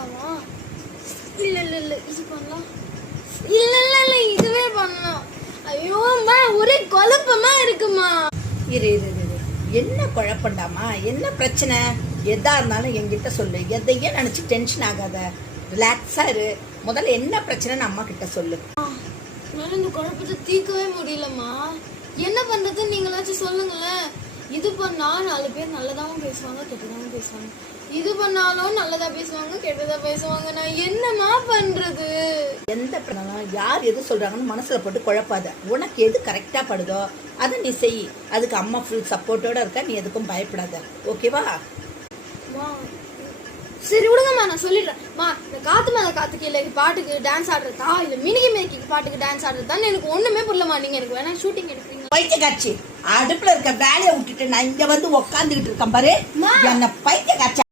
பண்ணலாமா? இல்ல இல்ல இல்ல இது பண்ணலாம். இல்ல இல்ல இல்ல இதுவே பண்ணலாம். ஐயோ அம்மா ஒரே குழப்பமா இருக்குமா. இரு இரு இரு என்ன குழப்பண்டாமா? என்ன பிரச்சனை? எதா இருந்தாலும் என்கிட்ட சொல்லு. எதையே நினைச்சு டென்ஷன் ஆகாத. ரிலாக்ஸா இரு. முதல்ல என்ன பிரச்சனைன்னு அம்மா கிட்ட சொல்லு. என்னால இந்த குழப்பத்தை தீர்க்கவே முடியலம்மா. என்ன பண்றதுன்னு நீங்களாச்சும் சொல்லுங்களேன். இது பண்ணா 4 பேர் நல்லதாவும் பேசுவாங்க கெட்டதாவும் பேசுவாங்க. இது பண்ணாலும் நல்லதா பேசுவாங்க கெட்டதா பேசுவாங்க. நான் என்னமா பண்றது? எந்த பிரச்சனை யார் எது சொல்றாங்கன்னு மனசுல போட்டு குழப்பாத. உனக்கு எது கரெக்டா படுதோ அதை நீ செய். அதுக்கு அம்மா ஃபுல் சப்போர்ட்டோட இருக்கா. நீ எதுக்கும் பயப்படாத. ஓகேவா? சரி விடுங்கம்மா நான் சொல்லிடுறேன்மா. இந்த காத்து மேல காத்து கீழே பாட்டுக்கு டான்ஸ் ஆடுறதா இல்ல மினிகி மேக்கி பாட்டுக்கு டான்ஸ் ஆடுறதான்னு எனக்கு ஒண்ணுமே புரியலமா. நீங்க எனக்கு வேணா ஷூட்டிங் எடுக்கிறீங்க. பைத்தியக்காட்சி அடுப்புல இருக்க வேலையை விட்டுட்டு நான் இங்க வந்து உக்காந்துக்கிட்டு இருக்கேன் பாரு. என்ன பைத்தியக்காட்சி